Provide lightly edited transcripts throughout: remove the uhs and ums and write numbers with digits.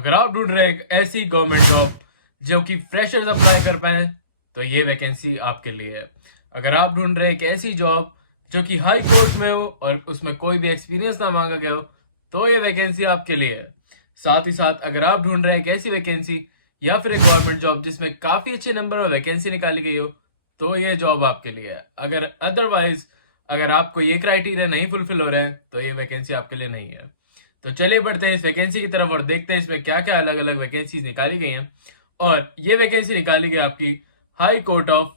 अगर आप ढूंढ रहे हैं एक ऐसी गवर्नमेंट जॉब जो कि फ्रेशर्स अप्लाई कर पाए तो ये वैकेंसी आपके लिए है। अगर आप ढूंढ रहे हैं एक ऐसी जॉब जो कि हाई कोर्ट में हो और उसमें कोई भी एक्सपीरियंस ना मांगा गया हो तो ये वैकेंसी आपके लिए है। साथ ही साथ अगर आप ढूंढ रहे हैं एक ऐसी वैकेंसी या फिर एक गवर्नमेंट जॉब जिसमें काफी अच्छे नंबर में वैकेंसी निकाली गई हो तो ये जॉब आपके लिए है। अगर अदरवाइज अगर आपको ये क्राइटेरिया नहीं फुलफिल हो रहे हैं तो ये वैकेंसी आपके लिए नहीं है। तो चलिए बढ़ते हैं इस वैकेंसी की तरफ और देखते हैं इसमें क्या क्या अलग अलग वैकेंसीज निकाली गई हैं। और ये वैकेंसी निकाली गई आपकी हाई कोर्ट ऑफ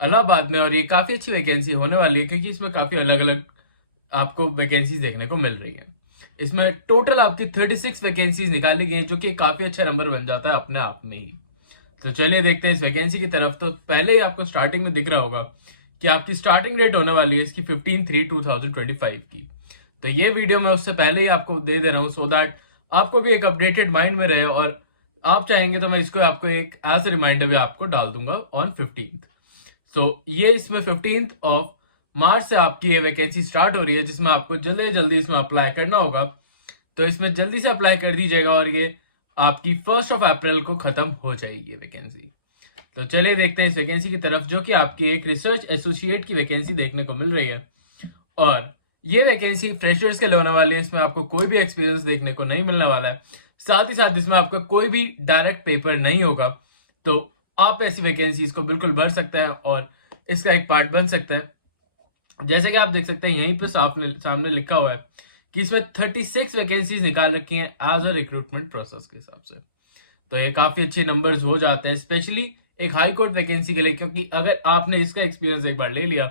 इलाहाबाद में और ये काफी अच्छी वैकेंसी होने वाली है क्योंकि इसमें काफी अलग अलग आपको वैकेंसीज देखने को मिल रही है। इसमें टोटल आपकी 36 वैकेंसीज निकाली गई हैं जो कि काफी अच्छा नंबर बन जाता है अपने आप में ही। तो चलिए देखते हैं इस वैकेंसी की तरफ। तो पहले ही आपको स्टार्टिंग में दिख रहा होगा कि आपकी स्टार्टिंग डेट होने वाली है इसकी 15/3/2025 की। तो ये वीडियो मैं उससे पहले ही आपको दे दे रहा हूँ सो दैट आपको भी एक अपडेटेड माइंड में रहे और आप चाहेंगे तो मैं इसको आपको एक एज ए रिमाइंडर भी आपको डाल दूंगा ऑन 15th। सो ये इसमें 15th ऑफ मार्च से आपकी ये वैकेंसी स्टार्ट हो रही है जिसमें आपको जल्दी जल्दी इसमें अप्लाई करना होगा। तो इसमें जल्दी से अप्लाई कर दीजिएगा और ये आपकी 1 अप्रैल को खत्म हो जाएगी ये वैकेंसी। तो चलिए देखते हैं इस वैकेंसी की तरफ जो कि आपकी एक रिसर्च एसोसिएट की वैकेंसी देखने को मिल रही है। और ये वैकेंसी फ्रेशर्स के लिए होने वाली है। इसमें आपको कोई भी एक्सपीरियंस देखने को नहीं मिलने वाला है। साथ ही साथ इसमें आपका कोई भी डायरेक्ट पेपर नहीं होगा। तो आप ऐसी वैकेंसीज को बिल्कुल भर सकते हैं और इसका एक पार्ट बन सकता है। जैसे कि आप देख सकते हैं यहीं पे सामने लिखा हुआ है कि इसमें 36 वैकेंसीज निकाल रखी हैं एज अ रिक्रूटमेंट प्रोसेस के हिसाब से। तो ये काफी अच्छे नंबर्स हो जाते हैं स्पेशली एक हाई कोर्ट वैकेंसी के लिए, क्योंकि अगर आपने इसका एक्सपीरियंस एक बार ले लिया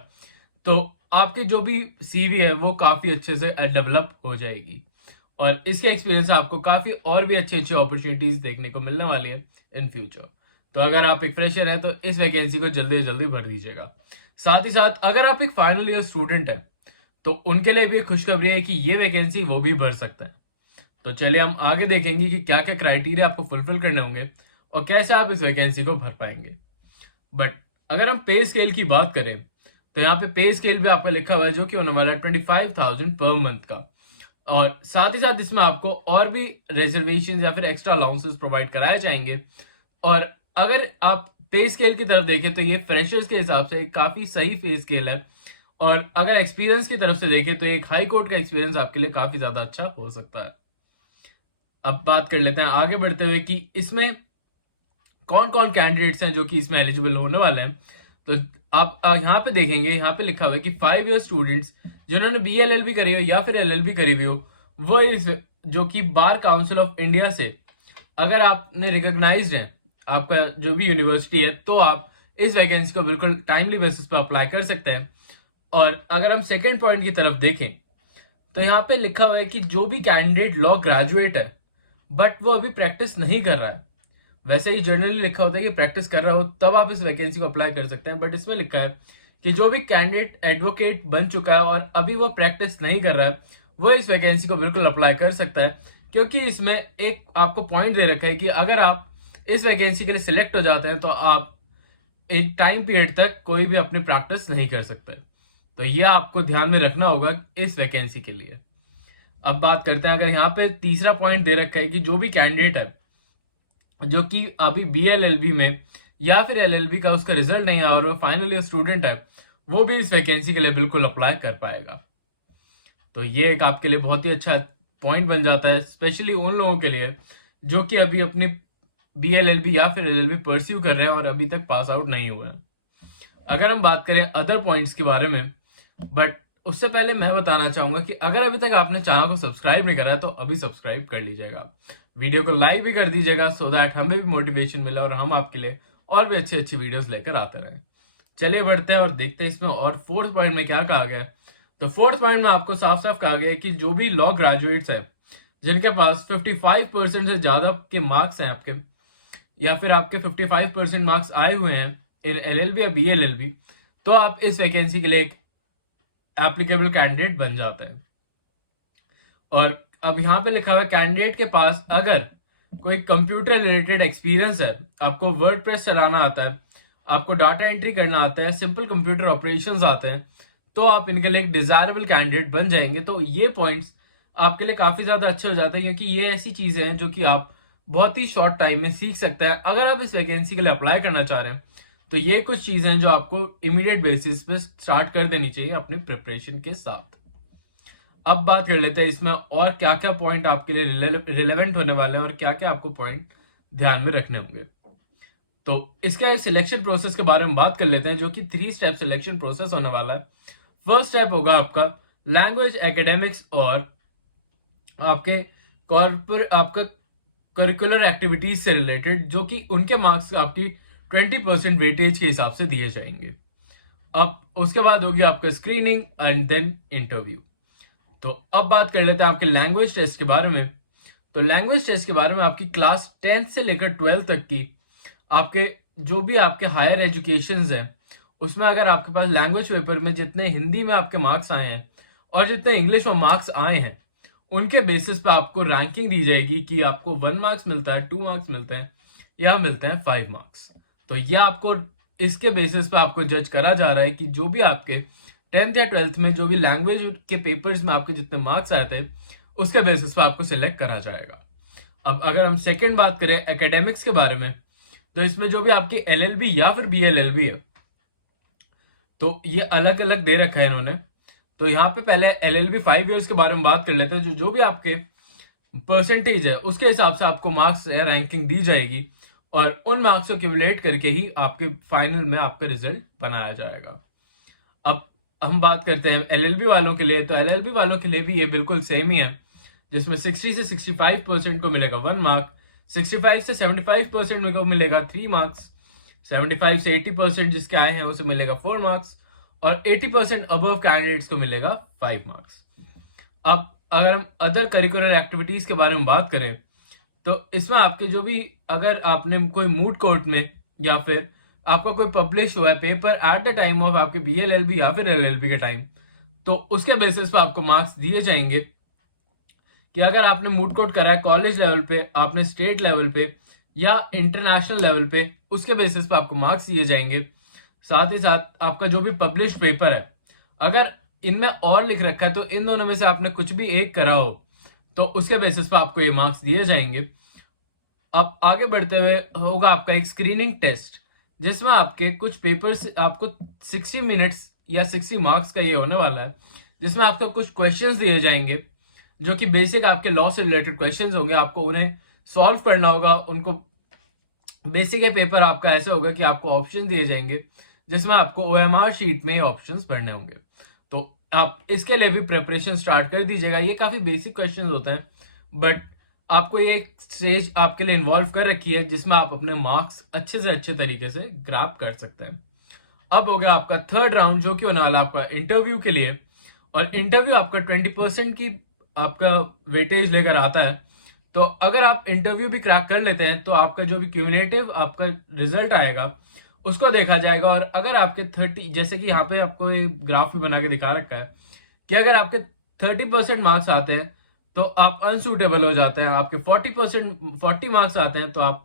तो आपकी जो भी सीवी है वो काफी अच्छे से डेवलप हो जाएगी और इसके एक्सपीरियंस से आपको काफी और भी अच्छी अच्छी अपॉर्चुनिटीज देखने को मिलने वाली है इन फ्यूचर। तो अगर आप एक फ्रेशर हैं तो इस वैकेंसी को जल्दी से जल्दी भर दीजिएगा। साथ ही साथ अगर आप एक फाइनल ईयर स्टूडेंट हैं तो उनके लिए भी खुशखबरी है कि ये वैकेंसी वो भी भर सकते हैं। तो चलिए हम आगे देखेंगे कि क्या क्या क्राइटेरिया आपको फुलफिल करने होंगे और कैसे आप इस वैकेंसी को भर पाएंगे। बट अगर हम पे स्केल की बात करें तो यहाँ पे पे स्केल भी आपका लिखा हुआ है जो कि होने वाला है 25,000 पर मंथ का। और साथ ही साथ इसमें आपको और भी रिजर्वेशन या फिर एक्स्ट्रा अलाउंसेस प्रोवाइड कराए जाएंगे। और अगर आप पे स्केल की तरफ देखें तो ये फ्रेशर्स के हिसाब से एक काफी सही पे स्केल है। और अगर एक्सपीरियंस की तरफ से देखें तो एक हाई कोर्ट का एक्सपीरियंस आपके लिए काफी ज्यादा अच्छा हो सकता है। अब बात कर लेते हैं आगे बढ़ते हुए कि इसमें कौन कौन कैंडिडेट्स हैं जो कि इसमें एलिजिबल होने वाले हैं। तो आप यहाँ पे देखेंगे, यहाँ पे लिखा हुआ है कि 5 ईयर स्टूडेंट्स जिन्होंने BLLB करी हो या फिर LLB करी हुई हो वो इस जो कि बार काउंसिल ऑफ इंडिया से अगर आपने रिकॉग्नाइज्ड है आपका जो भी यूनिवर्सिटी है तो आप इस वैकेंसी को बिल्कुल टाइमली बेसिस पर अप्लाई कर सकते हैं। और अगर हम सेकेंड पॉइंट की तरफ देखें तो यहाँ पे लिखा हुआ है कि जो भी कैंडिडेट लॉ ग्रेजुएट है बट वो अभी प्रैक्टिस नहीं कर रहा है, वैसे ही जनरली लिखा होता है कि प्रैक्टिस कर रहा हो तब आप इस वैकेंसी को अप्लाई कर सकते हैं, बट इसमें लिखा है कि जो भी कैंडिडेट एडवोकेट बन चुका है और अभी वो प्रैक्टिस नहीं कर रहा है वो इस वैकेंसी को बिल्कुल अप्लाई कर सकता है। क्योंकि इसमें एक आपको पॉइंट दे रखा है कि अगर आप इस वैकेंसी के लिए सिलेक्ट हो जाते हैं तो आप एक टाइम पीरियड तक कोई भी अपनी प्रैक्टिस नहीं कर सकते। तो ये आपको ध्यान में रखना होगा इस वैकेंसी के लिए। अब बात करते हैं, अगर यहाँ पे तीसरा पॉइंट दे रखा है कि जो भी कैंडिडेट है जो कि अभी BLLB में या फिर LLB का उसका रिजल्ट नहीं आया और वो फाइनल ईयर स्टूडेंट है वो भी इस वैकेंसी के लिए बिल्कुल अप्लाई कर पाएगा। तो ये एक आपके लिए बहुत ही अच्छा पॉइंट बन जाता है स्पेशली उन लोगों के लिए जो कि अभी अपनी BLLB या फिर LLB परस्यू कर रहे हैं और अभी तक पास आउट नहीं हुए हैं। अगर हम बात करें अदर पॉइंट्स के बारे में, बट उससे पहले मैं बताना चाहूंगा कि अगर अभी तक आपने चैनल को सब्सक्राइब नहीं करा है तो अभी सब्सक्राइब कर लीजिएगा, वीडियो को लाइक भी कर दीजिएगा सो दैट हमें भी मोटिवेशन मिले और हम आपके लिए और भी अच्छे अच्छे वीडियोस लेकर आते रहें। चलिए बढ़ते हैं और देखते हैं इसमें और फोर्थ पॉइंट में क्या कहा गया है। तो फोर्थ पॉइंट में आपको साफ साफ कहा गया है कि जो भी लॉ ग्रेजुएट्स है जिनके पास 55% से ज्यादा के मार्क्स हैं आपके या फिर आपके 55% मार्क्स आए हुए हैं इन LLB या BLLB तो आप इस वैकेंसी के लिए एक एप्लीकेबल कैंडिडेट बन जाता है। और अब यहाँ पे लिखा हुआ है कैंडिडेट के पास अगर कोई कंप्यूटर रिलेटेड एक्सपीरियंस है, आपको वर्डप्रेस चलाना आता है, आपको डाटा एंट्री करना आता है, सिंपल कंप्यूटर ऑपरेशंस आते हैं तो आप इनके लिए एक डिजायरेबल कैंडिडेट बन जाएंगे। तो ये पॉइंट्स आपके लिए काफी ज्यादा अच्छे हो जाते हैं क्योंकि ये ऐसी चीजें हैं जो कि आप बहुत ही शॉर्ट टाइम में सीख सकता है। अगर आप इस वैकेंसी के लिए अप्लाई करना चाह रहे हैं तो ये कुछ चीजें हैं जो आपको इमीडिएट बेसिस पे स्टार्ट कर देनी चाहिए अपनी प्रिपरेशन के साथ। अब बात कर लेते हैं इसमें और क्या क्या पॉइंट आपके लिए रिलेवेंट होने वाले हैं और क्या क्या आपको पॉइंट ध्यान में रखने होंगे। तो इसका सिलेक्शन प्रोसेस के बारे में बात कर लेते हैं, जो कि 3 स्टेप सिलेक्शन प्रोसेस होने वाला है। फर्स्ट स्टेप होगा आपका लैंग्वेज, एकेडमिक्स और आपका करिकुलर एक्टिविटीज से रिलेटेड, जो कि उनके मार्क्स आपकी 20% वेटेज के हिसाब से दिए जाएंगे। अब उसके बाद होगी आपका स्क्रीनिंग एंड देन इंटरव्यू। तो अब बात कर लेते हैं आपके लैंग्वेज टेस्ट के बारे में। तो लैंग्वेज टेस्ट के बारे में आपकी क्लास 10th से लेकर 12th तक की आपके जो भी आपके हायर एजुकेशन हैं, उसमें अगर आपके पास लैंग्वेज पेपर में जितने हिंदी में आपके मार्क्स आए हैं और जितने इंग्लिश में मार्क्स आए हैं, उनके बेसिस पे आपको रैंकिंग दी जाएगी कि आपको 1 मार्क्स मिलता है, 2 मार्क्स मिलते हैं या मिलते हैं 5 मार्क्स। तो ये आपको इसके बेसिस पे आपको जज करा जा रहा है कि जो भी आपके 10th या 12th में जो भी लैंग्वेज के पेपर्स में आपके जितने मार्क्स आए थे, उसके बेसिस पे आपको सिलेक्ट करा जाएगा। अब अगर हम सेकेंड बात करें एकेडमिक्स के बारे में, तो इसमें जो भी आपकी LLB या फिर BLLB है, तो ये अलग अलग दे रखा है इन्होंने। तो यहाँ पे पहले LLB 5 इयर्स के बारे में बात कर लेते हैं। जो भी आपके परसेंटेज है उसके हिसाब से आपको मार्क्स या रैंकिंग दी जाएगी और उन मार्क्स को क्यूमुलेट करके ही आपके फाइनल में आपका रिजल्ट बनाया जाएगा। अब हम बात करते हैं LLB वालों के लिए। तो LLB वालों के लिए भी ये बिल्कुल सेम ही है, जिसमें 60 से 65% को मिलेगा 1 मार्क, 65 से 75% को मिलेगा 3 मार्क्स, 75 से 80% जिसके आए हैं उसे मिलेगा 4 मार्क्स और 80% अबव कैंडिडेट्स को मिलेगा 5 मार्क्स। अब अगर हम अदर करिकुलर एक्टिविटीज के बारे में बात करें, तो इसमें आपके जो भी अगर आपने कोई मूड कोर्ट में या फिर आपका कोई पब्लिश हुआ है paper at the time of आपके BLLB या फिर LLB के टाइम, तो उसके बेसिस पे आपको मार्क्स दिए जाएंगे कि अगर आपने मूड कोर्ट करा है कॉलेज लेवल पे, आपने स्टेट लेवल पे या इंटरनेशनल लेवल पे, उसके बेसिस पे आपको मार्क्स दिए जाएंगे। साथ ही साथ आपका जो भी पब्लिश पेपर है, अगर इनमें और लिख रखा है तो इन दोनों में से आपने कुछ भी एक करा हो तो उसके बेसिस पे आपको ये मार्क्स दिए जाएंगे। अब आगे बढ़ते हुए होगा आपका एक स्क्रीनिंग टेस्ट, जिसमें आपके कुछ पेपर्स आपको 60 मिनट्स या 60 मार्क्स का ये होने वाला है, जिसमें आपको कुछ क्वेश्चंस दिए जाएंगे जो कि बेसिक आपके लॉ से रिलेटेड क्वेश्चंस होंगे। आपको उन्हें सॉल्व करना होगा। उनको बेसिक पेपर आपका ऐसा होगा कि आपको ऑप्शन दिए जाएंगे जिसमें आपको OMR शीट में ऑप्शंस पढ़ने होंगे। तो आप इसके लिए भी प्रिपरेशन स्टार्ट कर दीजिएगा। ये काफी बेसिक क्वेश्चंस होते हैं, बट आपको ये एक स्टेज आपके लिए इन्वॉल्व कर रखी है जिसमें आप अपने मार्क्स अच्छे से अच्छे तरीके से ग्रैब कर सकते हैं। अब हो गया आपका थर्ड राउंड, जो कि होने वाला आपका इंटरव्यू के लिए। और इंटरव्यू आपका 20% की आपका वेटेज लेकर आता है। तो अगर आप इंटरव्यू भी क्रैक कर लेते हैं तो आपका जो भी क्यूमुलेटिव आपका रिजल्ट आएगा उसको देखा जाएगा। और अगर आपके 30, जैसे कि यहाँ पे आपको एक ग्राफ भी बना के दिखा रखा है कि अगर आपके 30% मार्क्स आते हैं तो आप अनसूटेबल हो जाते हैं, आपके 40 मार्क्स आते हैं तो आप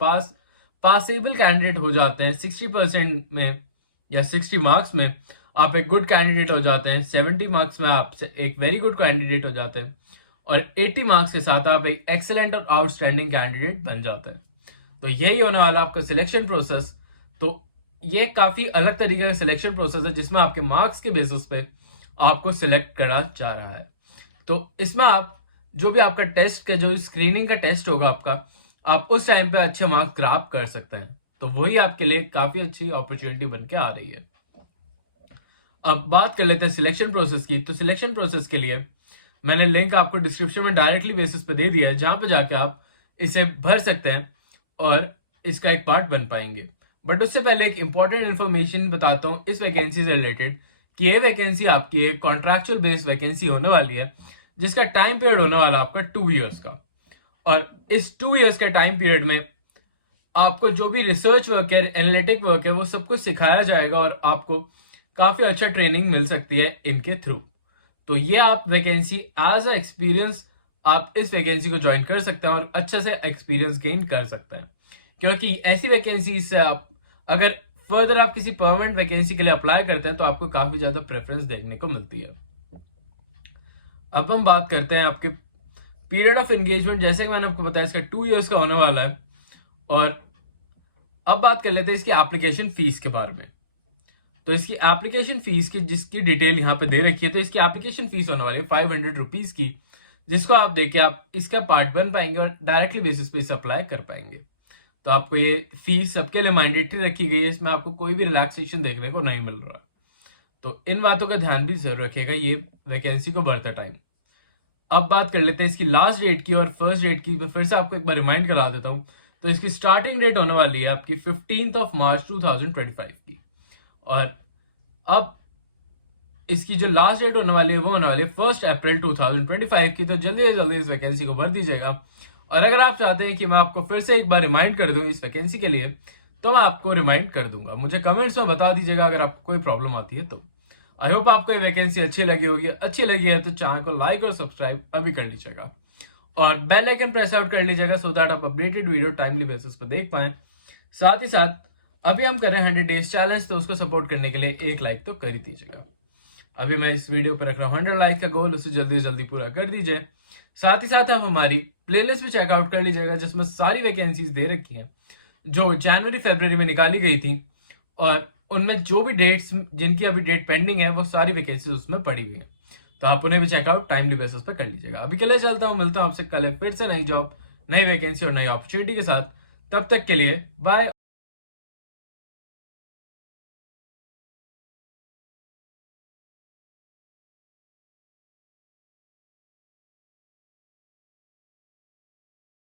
पासेबल कैंडिडेट हो जाते हैं, 60% में या 60 मार्क्स में आप एक गुड कैंडिडेट हो जाते हैं, 70 मार्क्स में आप एक वेरी गुड कैंडिडेट हो जाते हैं और 80 मार्क्स के साथ आप एक एक्सेलेंट और आउटस्टैंडिंग कैंडिडेट बन जाते हैं। तो यही होने वाला आपका सिलेक्शन प्रोसेस। तो ये काफी अलग तरीके का सिलेक्शन प्रोसेस है जिसमें आपके मार्क्स के बेसिस पे आपको सिलेक्ट करा जा रहा है। तो इसमें आप जो भी आपका टेस्ट का जो स्क्रीनिंग का टेस्ट होगा आपका, आप उस टाइम पे अच्छे मार्क्स ग्रैब कर सकते हैं। तो वही आपके लिए काफी अच्छी अपॉर्चुनिटी बन के आ रही है। अब बात कर लेते हैं सिलेक्शन प्रोसेस की। तो सिलेक्शन प्रोसेस के लिए मैंने लिंक आपको डिस्क्रिप्शन में डायरेक्टली बेसिस पे दे दिया है, जहां पे जाके आप इसे भर सकते हैं और इसका एक पार्ट बन पाएंगे। बट उससे पहले एक इंपॉर्टेंट इन्फॉर्मेशन बताता हूँ इस वैकेंसी से रिलेटेड कि ये वैकेंसी आपकी एक कॉन्ट्रैक्चुअल बेस्ड वैकेंसी होने वाली है, जिसका टाइम पीरियड होने वाला आपका 2 इयर्स का। और इस 2 इयर्स के टाइम पीरियड में आपको जो भी रिसर्च वर्क है, एनालिटिक वर्क है, वो सब कुछ सिखाया जाएगा और आपको काफी अच्छा ट्रेनिंग मिल सकती है इनके थ्रू। तो ये आप वैकेंसी एज अ एक्सपीरियंस आप इस वैकेंसी को ज्वाइन कर सकते हैं और अच्छे से एक्सपीरियंस गेन कर सकते हैं, क्योंकि ऐसी वैकेंसी से आप अगर फर्दर आप किसी परमानेंट वैकेंसी के लिए अप्लाई करते हैं तो आपको काफी ज्यादा प्रेफरेंस देखने को मिलती है। अब हम बात करते हैं आपके पीरियड ऑफ एंगेजमेंट जैसे कि मैंने आपको बताया इसका 2 इयर्स का होने वाला है। और अब बात कर लेते हैं इसकी एप्लीकेशन फीस के बारे में। तो इसकी एप्लीकेशन फीस की जिसकी डिटेल यहाँ पे दे रखी है, तो इसकी एप्लीकेशन फीस होने वाली है 500 रुपीज की, जिसको आप देके आप इसका पार्ट बन पाएंगे और डायरेक्टली बेसिस पे इसे अप्लाई कर पाएंगे। तो आपको ये फीस सबके लिए मैंडेटरी रखी गई है, इसमें आपको कोई भी रिलैक्सेशन देखने को नहीं मिल रहा। तो इन बातों का ध्यान भी जरूर रखिएगा ये वैकेंसी को बढ़ता टाइम। अब बात कर लेते हैं इसकी लास्ट डेट की और फर्स्ट डेट की। मैं फिर से आपको एक बार रिमाइंड करा देता हूँ। तो इसकी स्टार्टिंग डेट होने वाली है आपकी 15 मार्च 2025 की, और अब इसकी जो लास्ट डेट होने वाली है वो होने वाली है 1 अप्रैल 2025 की। तो जल्दी से जल्दी इस वैकेंसी को भर दीजिएगा। और अगर आप चाहते हैं कि मैं आपको फिर से एक बार रिमाइंड कर दूं इस वैकेंसी के लिए, तो मैं आपको रिमाइंड कर दूंगा। मुझे कमेंट्स में बता दीजिएगा अगर आपको कोई प्रॉब्लम आती है तो। आई होप आपको ये वैकेंसी अच्छी लगी होगी। अच्छी लगी है तो चैनल को लाइक और सब्सक्राइब अभी कर लीजिएगा और बेल आइकन प्रेस आउट कर लीजिएगा, सो दैट आप अपडेटेड वीडियो टाइमली बेसिस पर देख पाए। साथ ही साथ अभी हम कर रहे हैं 100 डेज चैलेंज, तो उसको सपोर्ट करने के लिए एक लाइक तो कर ही दीजिएगा। अभी मैं इस वीडियो पर रख रहा हूँ 100 लाइक का गोल, उसे जल्दी से जल्दी पूरा कर दीजिए। साथ ही साथ आप हमारी प्लेलिस्ट भी चेकआउट कर लीजिएगा, जिसमें सारी वैकेंसीज दे रखी हैं जो जनवरी फरवरी में निकाली गई थी, और उनमें जो भी डेट्स जिनकी अभी डेट पेंडिंग है वो सारी वैकेंसीज उसमें पड़ी हुई हैं। तो आप उन्हें भी चेकआउट टाइमली बेसिस पर कर लीजिएगा। अभी के लिए चलता हूँ, मिलता हूँ आपसे कल फिर से नई जॉब, नई वैकेंसी और नई अपॉर्चुनिटी के साथ। तब तक के लिए बाय।